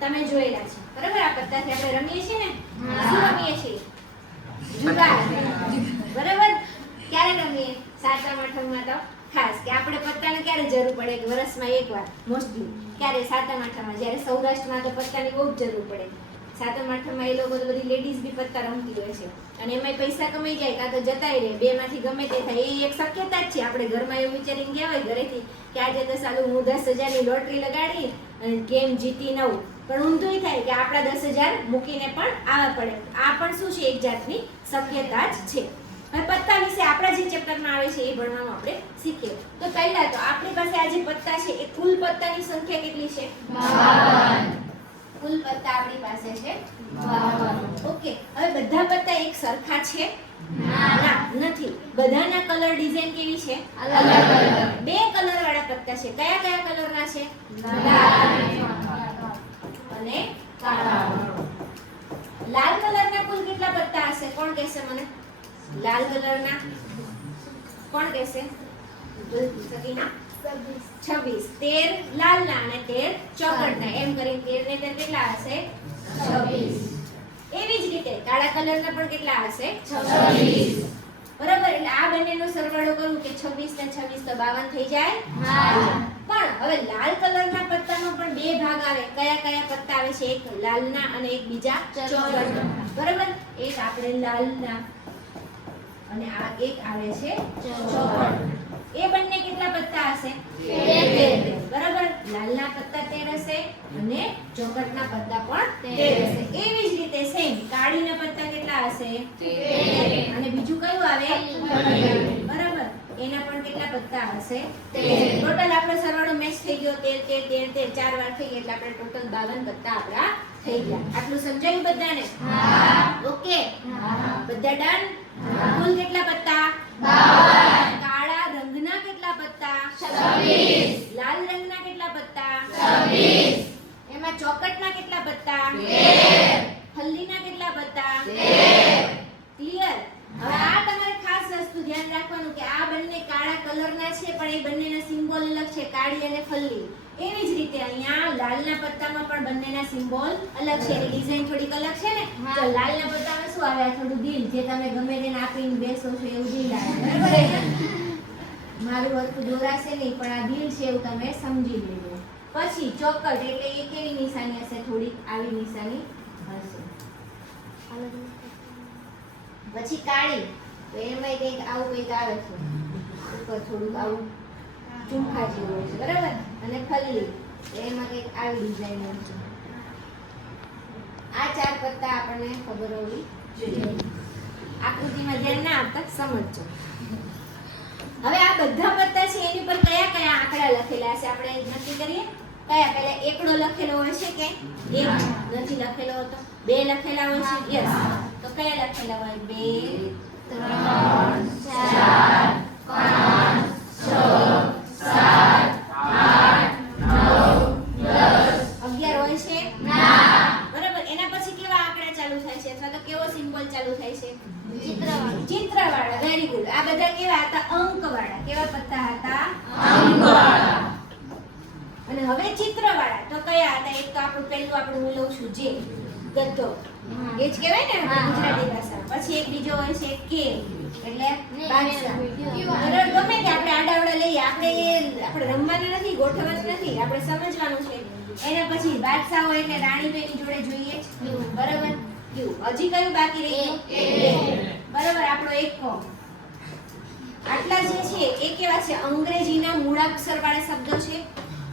તમે જોયેલા છે બરાબર. આ પત્તાથી આપણે રમીએ છીએ ને, શું રમીએ છીએ? જુગાર. બરાબર. ક્યારે રમીએ? સાતમ આઠમમાં તો ખાસ કે આપણે પત્તાને ક્યારે જરૂર પડે? વર્ષમાં એકવાર મોસ્ટલી. ક્યારે? સાતમ આઠમમાં. જ્યારે સૌરાષ્ટ્રમાં તો પત્તાની બહુ જ જરૂર પડે. સાતમ આઠમમાં એ લોકો બધી લેડીઝ બી પત્તા રમતી હોય છે અને એમાંય પૈસા કમાઈ જાય કાં તો જતાય રહે, બેમાંથી ગમે તે થાય. એ એક શક્યતા જ છે. આપણે ઘરમાં એવું વિચારીને ગયા હોય ઘરેથી કે આજે તો સાલું હું 10,000ની લોટરી લગાડી અને ગેમ જીતી નવું, પણ ઊંધું થાય કે આપણા 10,000 મૂકીને પણ આવવા પડે. આ પણ શું છે? એક જાતની શક્યતા જ છે. હવે પત્તા વિશે આપણા જે ચેપ્ટરમાં આવે છે એ ભણવાનું આપણે શીખીએ. તો પહેલા તો આપણી પાસે આ જે પત્તા છે એ કુલ પત્તાની સંખ્યા કેટલી છે? 52. કુલ પત્તા આપણી પાસે છે 52. ઓકે. હવે બધા પત્તા એક સરખા છે? ના, નથી. બધાના કલર ડિઝાઇન કેવી છે? અલગ અલગ. બે કલર વાળા પત્તા છે. કયા કયા કલરના છે? લાલ અને કાળા. લાલ કલરના કુલ કેટલા પત્તા હશે? કોણ કહેશે મને? લાલ કલરના કોણ કહેશે? સકીના? 26. 13 લાલના અને 13 ચોકડના. એમ કરીને 13 ને 13 કેટલા હશે? 26. એવી જ રીતે કાળા કલરના પણ કેટલા હશે? 26. બરાબર. એટલે આ બંનેનો સરવાળો કરું કે 26 ને 26 તો 52 થઈ જાય. પણ હવે લાલ કલરના પત્તાનો પણ બે ભાગ આવે. કયા કયા પત્તા આવે છે? એક લાલના અને એક બીજા ચોકડના. બરાબર. એક આપણે લાલના અને આ એક આવે છે ચોકડ. એ બંને કેટલા પત્તા હશે? 13. બરાબર. લાલના પત્તા 13 હશે અને ચોકડના પત્તા પણ 13 હશે. એવી જ રીતે સેમ કાળીના પત્તા કેટલા હશે? 13. અને બીજું કયું આવે? બરાબર. એના પણ કેટલા પત્તા હશે? 13. ટોટલ આપણો સરવાળો મેચ થઈ ગયો 13 13 13 4 વાર થઈ ગયા એટલે આપણે ટોટલ 52 પત્તા આપણા થઈ ગયા. આટલું સમજાયું બધાને? હા. ઓકે. બધા ડન? કુલ કેટલા પત્તા? 52. કાળા રંગના કેટલા પત્તા? 26. લાલ રંગના કેટલા પત્તા? 26. એમાં ચોકટના કેટલા પત્તા? 13. હલ્દીના કેટલા પત્તા? 13. ક્લિયર? હવે આ તમારે ખાસ વસ્તુ ધ્યાન રાખવાનું કે આ બંને કાળા કલરના છે પણ એ બંનેના સિમ્બોલ અલગ છે, કાળી અને ફલ્લી. એવી જ રીતે અહીંયા લાલના પત્તામાં પણ બંનેના સિમ્બોલ અલગ છે. એની ડિઝાઇન થોડીક અલગ છે ને. તો લાલના પત્તામાં શું આવે? આ થોડું દિલ, જે તમે ગમે તેને આપીને બેસો છો એવું દિલ આવે. બરાબર. મારું હરખું દોરાશે નહીં પણ આ દિલ છે એવું તમે સમજી લેજો. પછી ચોકટ એટલે એ કેવી નિશાની હશે? થોડીક આવી નિશાની હશે. પછી કાળી તો એમાં કંઈક આવું કંઈક આવે છે. ઉપર થોડુંક આવું ચુંખા જેવું હોય છે. બરાબર. અને ફલ્લી એમાં કંઈક આવી ડિઝાઇન હોય છે. આ ચાર પત્તા આપણને ખબર હોવી જોઈએ. આકૃતિમાં ધ્યાન ના આપતા સમજજો. હવે આ બધા પત્તા છે એની પર કયા કયા આંકડા લખેલા છે આપણે નક્કી કરીએ. કયા? પહેલા એકડો લખેલો હોય છે કે એક નથી લખેલો હોતો? બે લખેલા હોય છે? યસ. તો કયા લખેલા હોય? 2 3 4 5 6 7 8 9 10 11 હોય છે? ના. બરાબર. એના પછી કેવા આંકડા ચાલુ થાય છે અથવા તો કેવો સિમ્બોલ ચાલુ થાય છે? ચિત્રવાળા. ચિત્રવાળા. Very good. આ બધા કેવા હતા? અંકવાળા. કેવા પત્તા હતા? અંકવાળા. અને હવે ચિત્રવાળા તો કયા હતા? એક તો આપણું પહેલું આપણું હું લઉં છું જે ગદ્દો, એ જ કહેવાય ને ગુજરાતી ભાષા. પછી એક બીજો હોય છે કે એટલે બાદશાહ. બરાબર. ગમે તે આપણે આડાવડા લઈએ, આપણે રમવાના નથી, ગોઠવવાનું નથી, આપણે સમજવાનું છે. એના પછી બાદશાહ હોય એટલે રાણી બેની જોડે જોઈએ જ. બરાબર. હજી કયું બાકી રહ્યું? બરાબર. આપણો એકો. આટલા જે છે એ કેવા છે? અંગ્રેજીના મૂળાક્ષર વાળા શબ્દો છે.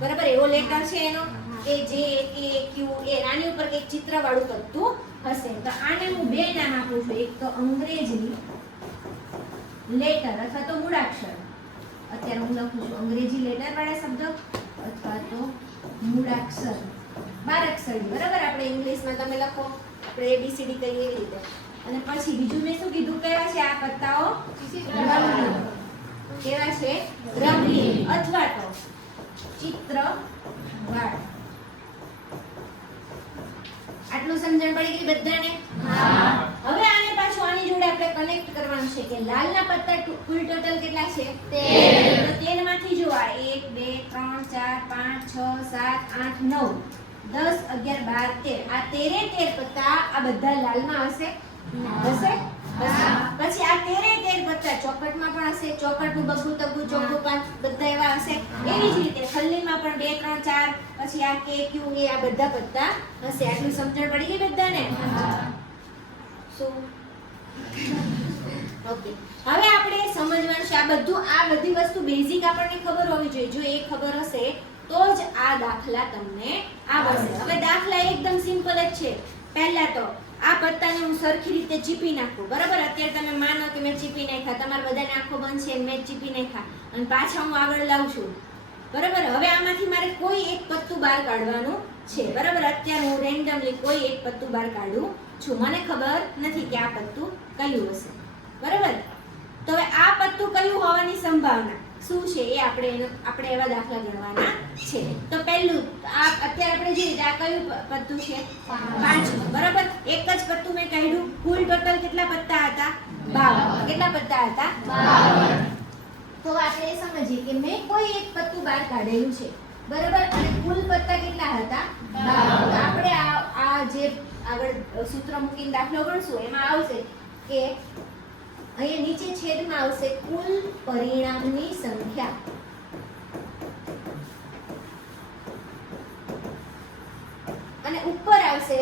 બરાબર. એવો લેટર છે એનો કે જે કે ક્યુ એ આની ઉપર એક ચિત્ર વાળું પત્તું હશે. તો આને હું બે નામ આપું છું. એક તો અંગ્રેજી લેટર અથવા તો મૂળાક્ષર. અત્યારે હું લખું છું અંગ્રેજી લેટર વાળા શબ્દો અથવા તો મૂળાક્ષર 12 અક્ષરી. બરાબર. આપણે ઇંગ્લિશમાં તમે લખો આપણે ABCD કહીએ એવી રીતે. અને પછી બીજું મેં શું કીધું? કેવા છે આ પત્તાઓ? રંગીન. કેવા છે? રંગીન અથવા તો ચિત્રવાળા. આટલું સમજણ પડી ગઈ બધાને? હા. હવે આને પાછું આની જોડે આપણે કનેક્ટ કરવાનું છે કે લાલના પત્તા કુલ ટોટલ કેટલા છે? 13. તો 13 માંથી જો આ 1 2 3 4 5 6 7 8 9 10, 11, 12, 13. આ 13 પત્તા આ બધા લાલમાં હશે? હશે? પછી આ 13 પત્તા ચોકટમાં પણ હશે. ચોકટનું બગું તગું ચોખ્ખું પાન બધા એવા હશે. એવી જ રીતે ફલ્લીમાં પણ 2, 3, 4 પછી આ કે ક્યુ એ આ બધા પત્તા હશે. આટલું સમજણ પડી ગઈ બધાને? શું? ઓકે, હવે આપણે સમજવાનું છે આ બધું, આ બધી વસ્તુ બેઝિક આપણને ખબર હોવી જોઈએ. જો એ ખબર હશે તો જ આ દાખલા તમને આવડશે. હવે દાખલા એકદમ સિમ્પલ જ છે. પહેલા તો આ પત્તાને હું સરખી રીતે ચીપી નાખું. બરાબર? અત્યારે તમે માનો કે મેં ચીપી નાખ્યા, તમારે બધાને આંખો બંધ છે, મેં ચીપી નાખ્યા અને પાછા હું આગળ લાવું છું. બરાબર? હવે આમાંથી મારે કોઈ એક પત્તું બહાર કાઢવાનું છે. બરાબર? અત્યારે હું રેન્ડમલી કોઈ એક પત્તું બહાર કાઢું છું. મને ખબર નથી કે આ પત્તું કયું હશે. બરાબર? તો હવે આ પત્તું કયું હોવાની સંભાવના શું છે એ આપણે એવા દાખલા ગણવાના છે. તો પહેલું આ અત્યારે આપણે જોઈએ આ કયું પત્તું છે? 5. બરાબર? એક જ પત્તું મેં કાઢ્યું. કુલ ટોટલ કેટલા પત્તા હતા? 52. કેટલા પત્તા હતા? 52. તો આપણે સમજીએ કે મેં કોઈ એક પત્તું બહાર કાઢેલું છે. બરાબર? અને કુલ પત્તા કેટલા હતા? 52. આપણે આ જે આગળ સૂત્ર મૂકીને દાખલો ગણશું એમાં આવશે કે અહીંયા નીચે છેદમાં આવશે કુલ પરિણામની સંખ્યા. અને ઉપર આવશે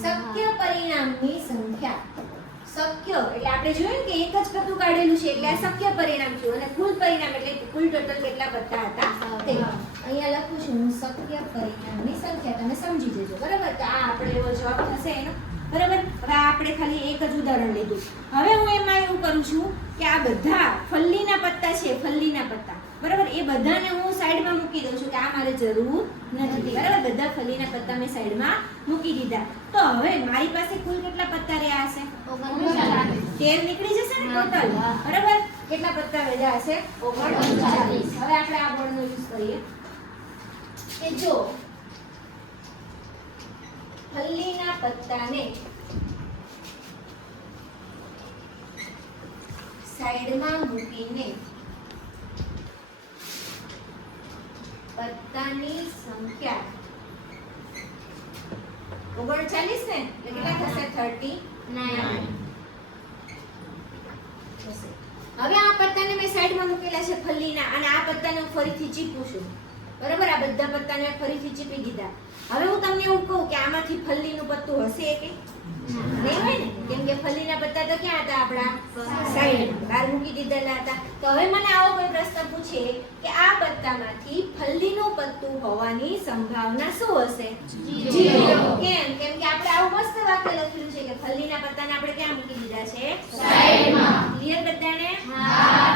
શક્ય પરિણામની સંખ્યા. શક્ય એટલે આપણે જોયું કે એક જ પત્તું કાઢેલું છે એટલે આ શક્ય પરિણામ થયું અને કુલ પરિણામ એટલે કુલ ટોટલ કેટલા પત્તા હતા તે. અહીંયા લખું છું હું શક્ય પરિણામની સંખ્યા. તમે સમજી જજો. બરાબર? તો આ આપણે એવો જવાબ થશે એનો. બરાબર? હવે આપણે ખાલી એક જ ઉદાહરણ લીધું. હવે હું એમાં એવું કરું છું કે આ બધા ફલ્લીના પત્તા છે, ફલ્લીના પત્તા. બરાબર? એ બધાને હું સાઈડમાં મૂકી દઉં છું કે આ મારે જરૂર નથી. બરાબર? બધા ફલ્લીના પત્તા મેં સાઈડમાં મૂકી દીધા. તો હવે મારી પાસે કુલ કેટલા પત્તા રહ્યા હશે? 13 નીકળી જશે ને ટોટલ. બરાબર? કેટલા પત્તા વધ્યા હશે? 39. હવે આપણે આ બોર્ડનો યુઝ કરીએ કે જો ફલ્લીના પત્તાને સાઈડમાં મૂકીને પત્તાની સંખ્યા 39 ને કેટલા થશે? 39 થશે. હવે આ પત્તાને મેં સાઈડમાં મૂકેલા છે ફલ્લીના અને આ પત્તાને હું ફરીથી ચીપું છું. બરાબર? આ બધા પત્તાને ફરીથી ચીપી દીધા. હવે હું તમને એવું કહું કે આમાંથી ફલ્લીનું પત્તું હશે કે નહીં હોય ને? કેમ કે ફલ્લીના પત્તા તો ક્યાં હતા? આપણા સાઈડ બહાર મૂકી દીધેલા હતા. તો હવે મને આવો કોઈ પ્રશ્ન પૂછે કે આ પત્તામાંથી ફલ્લીનું પત્તું હોવાની સંભાવના શું હશે? 0. કેમ? કેમ કે આપણે આવું મસ્ત વાક્ય લખેલું છે કે ફલ્લીના પત્તાને આપણે ક્યાં મૂકી દીધા છે? સાઈડમાં. ક્લિયર બધાને? હા.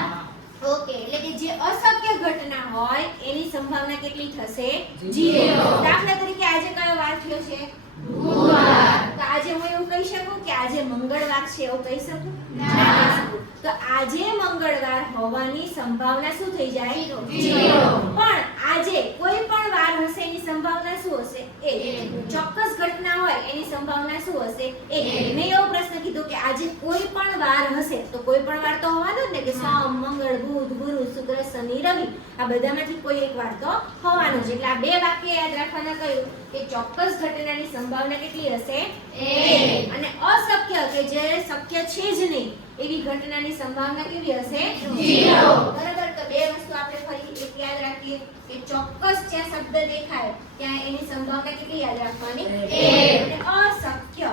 ઓકે, એટલે કે જે અશક્ય ઘટના હોય એની સંભાવના કેટલી થશે? 0. દાખલા તરીકે આજે કયો વાર થયો છે? ગુરુવાર. તો આજે હું એવું કહી શકું કે આજે મંગળવાર છે એવું કહી શકું? ના કહી શકું. તો આજે મંગળવાર હોવાની સંભાવના શું થઈ જાય? 0. પણ આજે કોઈ પણ વાર હશે એની સંભાવના શું હશે? 1. ચોક્કસ ઘટના હોય એની સંભાવના શું હશે? 1. મેં એવો પ્રશ્ન કીધો કે આજે કોઈ પણ વાર હશે તો કોઈ પણ વાર તો હોવાનો જ ને કે સોમ, મંગળ, બુધ, ગુરુ, શુક્ર, શનિ, રવિ આ બધામાંથી કોઈ એક વાર તો હોવાનો છે. એટલે આ બે વાક્ય યાદ રાખવાના કહ્યું કે ચોક્કસ ઘટનાની સંભાવના કેટલી હશે? 1. અને અશક્ય કે જે શક્ય છે જ નહીં એવી ઘટનાની સંભાવના કેવી હશે? 0. બરાબર? તો બે વસ્તુ આપણે ફરી એક યાદ રાખીએ કે ચોક્કસ જ્યાં શબ્દ દેખાય ત્યાં એની સંભાવના કેટલી યાદ રાખવાની? 1. અને અશક્ય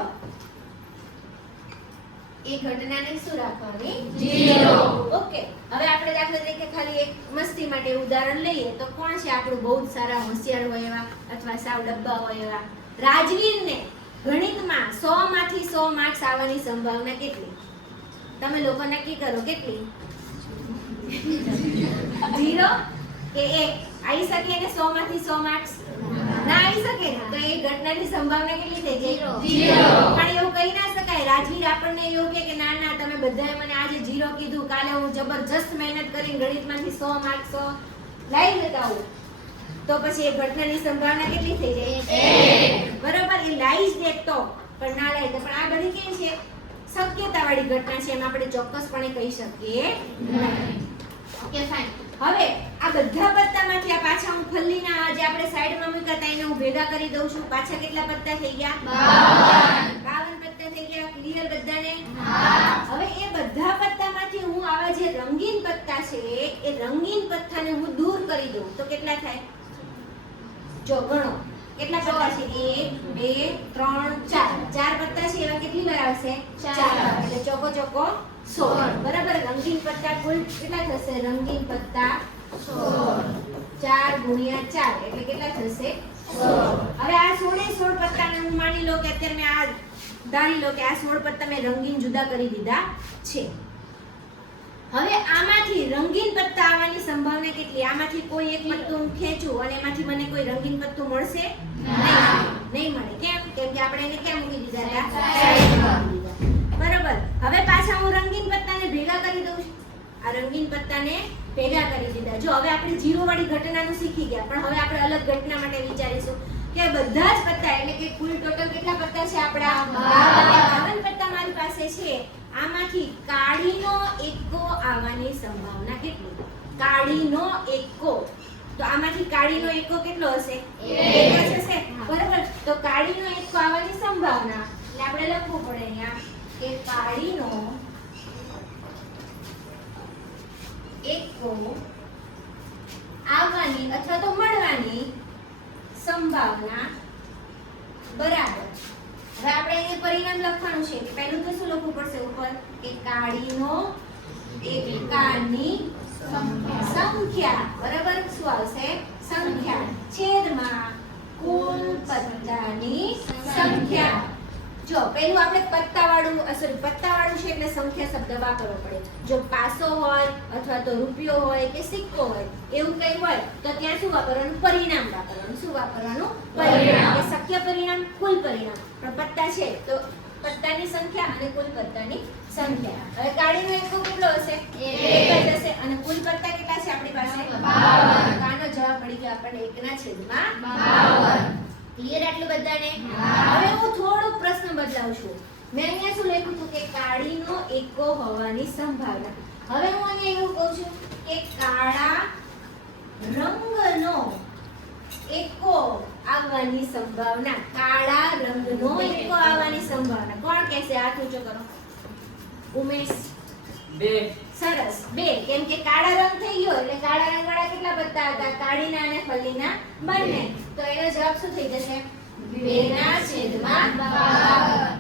એ ઘટનાને શું રાખવાની? 0. ઓકે, હવે આપણે દાખલા તરીકે ખાલી એક મસ્તી માટે ઉદાહરણ લઈએ તો કોણ છે આપણું બહુ જ સારા હોશિયાર હોય એવા અથવા સાવ ડબ્બા હોય એવા રાજવીરને ગણિતમાં 100 માંથી 100 માર્ક્સ આવવાની સંભાવના કેટલી? તમે લોકો નક્કી કરો કેટલી? 0 કે 1? આવી શકે ને 100 માંથી 100 માર્ક્સ? ના આવી શકે ને. તો એ ઘટનાની સંભાવના કેટલી થઈ ગઈ? 0. પણ એવું કહી ના શકાય. રાજવીર આપણને એવું કહે કે ના ના તમે બધાએ મને આજે 0 કીધું, કાલે હું જબરજસ્ત મહેનત કરીને ગણિતમાંથી 100 માર્ક્સ લાવી બતાવું. તો પછી એ ઘટનાની સંભાવના કેટલી થઈ જાય? 1. બરાબર? એ લાવી જ દે તો પણ ના લાવી દે. પણ આ બધી કેવી છે? શક્યતાવાળી ઘટના છે. એમ આપણે ચોક્કસપણે કહી શકીએ નહીં. Okay fine. હવે આ બધા પત્તામાંથી આ પાછા હું ફલ્લીના જે આપણે સાઈડમાં મૂક્યા હતા એને હું ભેગા કરી દઉં છું. પાછા કેટલા પત્તા થઈ ગયા? 52 પત્તા થઈ ગયા. ક્લિયર બધાને? હવે એ બધા પત્તામાંથી હું આવા જે રંગીન પત્તા છે એ રંગીન પત્તાને હું દૂર કરી દઉં તો કેટલા થાય? જો ગણો કેટલા પત્તા છે? 1 2 3 4. 4 પત્તા છે એવા કેટલી વાર આવશે? 4. એટલે ચોકો ચોકો 16. બરાબર. રંગીન પત્તા કુલ કેટલા થશે? રંગીન પત્તા 16. 4 ગુણ્યા 4 એટલે કેટલા થશે? 16. હવે આ 16 પત્તાને હું માની લો કે અત્યારે મેં આ ધારી લો કે આ 16 પત્તા મેં રંગીન જુદા કરી દીધા છે. હવે આમાંથી રંગીન પત્તા આવવાની સંભાવના કેટલી? આમાંથી કોઈ એક પત્તું હું ખેંચું અને એમાંથી મને કોઈ રંગીન પત્તું મળશે? નહીં મળે. કેમ? કેમ કે આપણે એને ક્યાં મૂકી દીધા હતા? બરાબર. હવે પાછા હું રંગીન પત્તાને ભેગા કરી દઉં છું. આ રંગીન પત્તાને ભેગા કરી દીધા. જો હવે આપણે 0 વાળી ઘટનાનું શીખી ગયા, પણ હવે આપણે અલગ ઘટના માટે વિચારીશું કે બધા જ પત્તા એટલે કે કુલ ટોટલ કેટલા પત્તા છે આપડા? 52 પત્તા મારી પાસે છે. આમાંથી કાળીનો એક્કો આવવાની સંભાવના કેટલી? કાળીનો એક્કો. તો આમાંથી કાળીનો એક્કો કેટલો હશે? 1 જ હશે. બરાબર. તો કાળીનો એક્કો આવવાની સંભાવના એટલે આપણે લખવું પડે અહીંયા કે કાળીનો એક્કો આવવાની અથવા તો મળવાની સંભાવના બરાબર. હવે આપણે એને પરિણામ લખવાનું છે કે પહેલું તો શું લખવું પડશે ઉપર કે કાળીનો એક્કાની સંખ્યા. બરાબર. શું આવશે? સંખ્યા છેદમાં કુલ પત્તાની સંખ્યા. જો પહેલું આપણે પત્તાવાળું છે એટલે સંખ્યા શબ્દ વાપરવો પડે. જો પાસો હોય અથવા તો રૂપિયો હોય કે સિક્કો હોય એવું કંઈ હોય તો ત્યાં શું વાપરવાનું? પરિણામ વાપરવાનું. શું વાપરવાનું? પરિણામ. કે શક્ય પરિણામ, કુલ પરિણામ. પણ પત્તા છે તો પત્તાની સંખ્યા અને કુલ પત્તાની સંખ્યા. હવે કાળીનો એક્કો કેટલો હશે? 1 જ હશે. અને કુલ પત્તા કેટલા છે આપણી પાસે? 52. આનો જવાબ મળી ગયો આપણને 1/52. ક્લિયર આટલું બધાને? હવે હું થોડુંક પ્રશ્ન બદલાવું છું. મેં અહીંયા શું લખ્યું હતું કે કાળીનો એક્કો હોવાની સંભાવના. હવે હું અહીંયા એવું કહું છું કે કાળા રંગનો એક્કો આવવાની સંભાવના. કાળા રંગનો એક્કો આવવાની સંભાવના. કોણ કહેશે? હાથ ઊંચો કરો. ઉમેશ. 2. સરસ. 2. કેમ કે કાળા રંગ થઈ ગયો એટલે કાળા રંગવાળા કેટલા પત્તા હતા? કાળીના અને ફલ્લીના બંને. તો એનો જવાબ શું થઈ જશે? 2/52.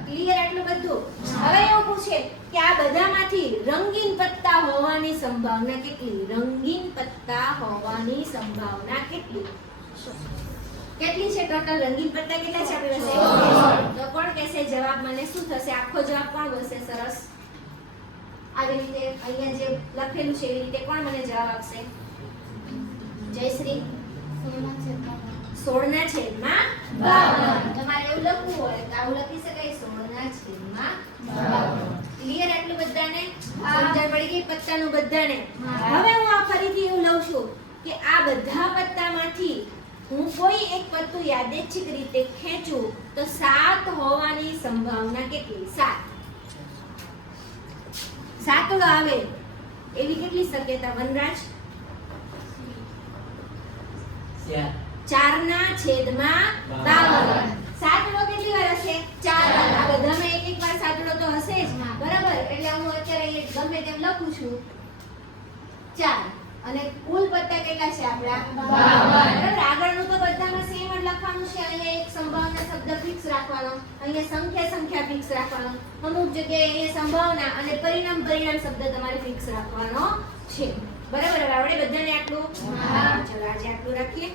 ક્લિયર આટલું બધું? હવે એવું પૂછે કે આ બધામાંથી રંગીન પત્તા હોવાની સંભાવના કેટલી? રંગીન પત્તા હોવાની સંભાવના કેટલી? કેટલી છે ટોટલ? રંગીન પત્તા કેટલા છે આપણી પાસે? 16. તો કોણ કહેશે જવાબ મને? શું થશે? આખો જવાબ કોણ બોલશે? સરસ. આવી રીતે અહીંયા જે લખેલું છે એવી રીતે કોણ મને જવાબ આપશે? જયશ્રી. 16/52. તમારે એવું લખવું હોય તો આવું લખી શકાય 16/52. ક્લિયર આટલું બધાને? સમજણ પડી ગઈ પત્તાનું બધાને? હવે હું આ ફરીથી એવું લઉં છું કે આ બધા પત્તામાંથી હું કોઈ એક પત્તું યાદચ્છિક રીતે ખેંચું તો 7 હોવાની સંભાવના કેટલી? 7 આવે એવી કેટલી શક્યતા? વનરાજ? 4/52. 7 કેટલી વાર હશે? 4 વાર. આ બધામાં એક એક વાર 7 તો હશે જ. બરાબર. એટલે હું અત્યારે ગમે તેમ લખું છું 4. અને કુલ પત્તા કેટલા છે આપડા? 52. બરાબર. આગળનું તો બધામાં સેમ જ લખવાનું છે. અહીંયા એક સંભાવના શબ્દ ફિક્સ રાખવાનો, અહીંયા સંખ્યા ફિક્સ રાખવાનો, અમુક જગ્યાએ અહીંયા સંભાવના અને પરિણામ શબ્દ તમારે ફિક્સ રાખવાનો છે. બરાબર. હવે આપણે બધાને આટલું? ચલો આજે આટલું રાખીએ.